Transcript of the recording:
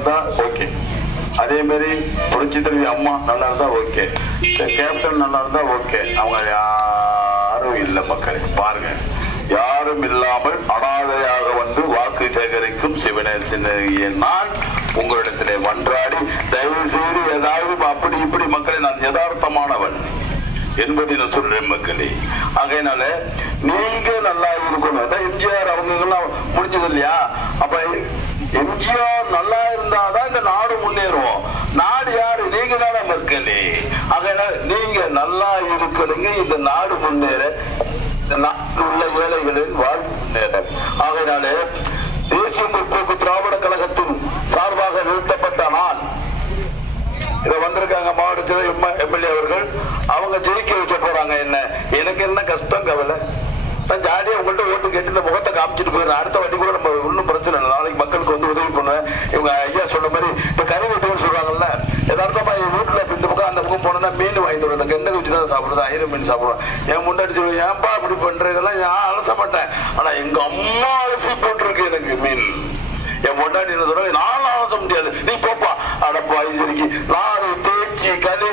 இருந்தா ஓகே. அதே மாதிரி புரட்சி தலைவி அம்மா நல்லா இருந்தா ஓகே, கேப்டன் நல்லா இருந்தா ஓகே. அவங்க யாரும் இல்லை மக்களே, பாருங்க. யாரும் இல்லாமல் அனாதையாக வந்து வாக்கு சேகரிக்கும் சிவனேசனையே நான் உங்களிடத்திலே மன்றாடி தயவு செய்து ஏதாவது அப்படி இப்படி மக்களை நான் யதார்த்தமானவன் என்பதை நான் சொல்றேன் மக்களே. ஆகையினால நீங்க நல்லா இருக்கணும். எம்ஜிஆர் அவங்க எல்லாம் முடிஞ்சது இல்லையா? அப்ப எம்ஜிஆர் நல்லா இருந்தாதான் இந்த நாடு முன்னேறும். நாடு யாரு? நீங்க தானே மக்களே. ஆகையினால நீங்க நல்லா இருக்கணுங்க, இந்த நாடு முன்னேற, இந்த நாட்டில் உள்ள ஏழைகளின் வாழ்வு முன்னேற. ஆகையினாலே தேசிய முற்போக்கு திராவிட கழகத்தின் சார்பாக நிறுத்தப்பட்ட நான் இத வந்திருக்காங்க மாவட்டத்தில் எம்எல்ஏ அவர்கள், அவங்க ஜெயிக்க வைக்க போறாங்க. எனக்கு என்ன கஷ்டம் கவலை? நான் ஜாலியா உங்கள்ட்ட ஓட்டு கேட்டு இந்த முகத்தை காமிச்சிட்டு போயிடுறேன். அடுத்த வாட்டி கூட நம்ம ஒன்னும் பிரச்சனை இல்லை. நாளைக்கு மக்களுக்கு வந்து உதவி பண்ணுவேன். இவங்க ஐயா சொல்ற மாதிரி இப்ப கறி வெட்டுன்னு சொல்றாங்கல்ல, எதார்த்தமா என் வீட்டுல இந்த பக்கம் அந்த பக்கம் போனா மீன் வாங்கிட்டு வருவேன். அந்த கெண்டை வச்சு தான் சாப்பிடுறது, ஐர மீன் சாப்பிடுவேன். என் முன்னாடி சொல்லுவேன், ஏன்பா அப்படி பண்ற? இதெல்லாம் நான் அலச மாட்டேன். ஆனா எங்க அம்மா அலசி போட்டிருக்கு எனக்கு மீன். என் முன்னாடி என்ன சொல்றாங்க, நான் அலச முடியாது, நீ போப்பா. அடப்பா ஐசரிக்கு நாடு தேய்ச்சி களி